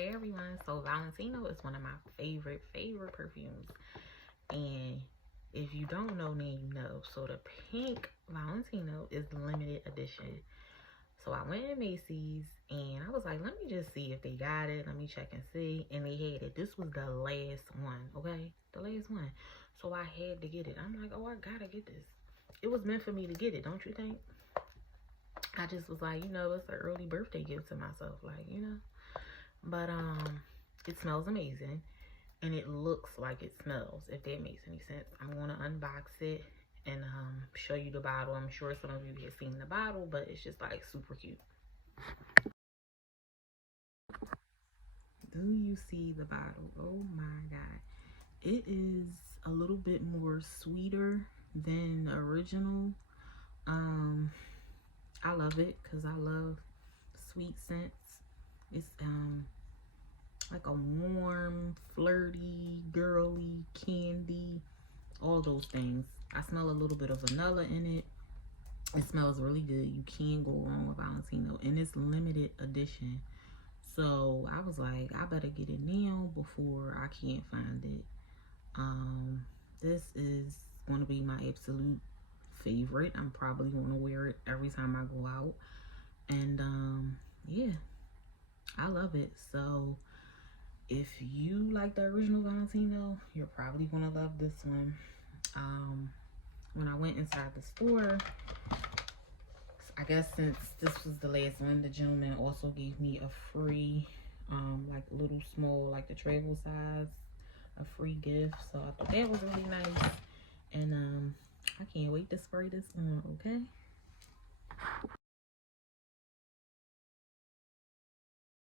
Hey everyone, so Valentino is one of my favorite perfumes, and if you don't know, then you know. So the pink Valentino is the limited edition. So I went to Macy's and I was like, let me just see if they got it. Let me check and see, and they had it. This was the last one, okay? The last one. So I had to get it. I'm like, oh, I gotta get this. It was meant for me to get it, don't you think? I just was like, you know, it's an early birthday gift to myself, like, you know. But it smells amazing, and it looks like it smells, if that makes any sense. I'm gonna unbox it and show you the bottle. I'm sure some of you have seen the bottle, but it's just like super cute. Do you see the bottle? Oh my god, it is a little bit more sweeter than the original. I love it because I love sweet scents. It's like a warm, flirty, girly, candy, all those things. I smell a little bit of vanilla in it. It smells really good. You can't go wrong with Valentino, and it's limited edition. So I was like, I better get it now before I can't find it. This is going to be my absolute favorite. I'm probably going to wear it every time I go out, and yeah, I love it. So if you like the original Valentino, you're probably gonna love this one. When I went inside the store, I guess since this was the last one, the gentleman also gave me a free, like little small, like the travel size, a free gift. So I thought that was really nice, and I can't wait to spray this on. Okay.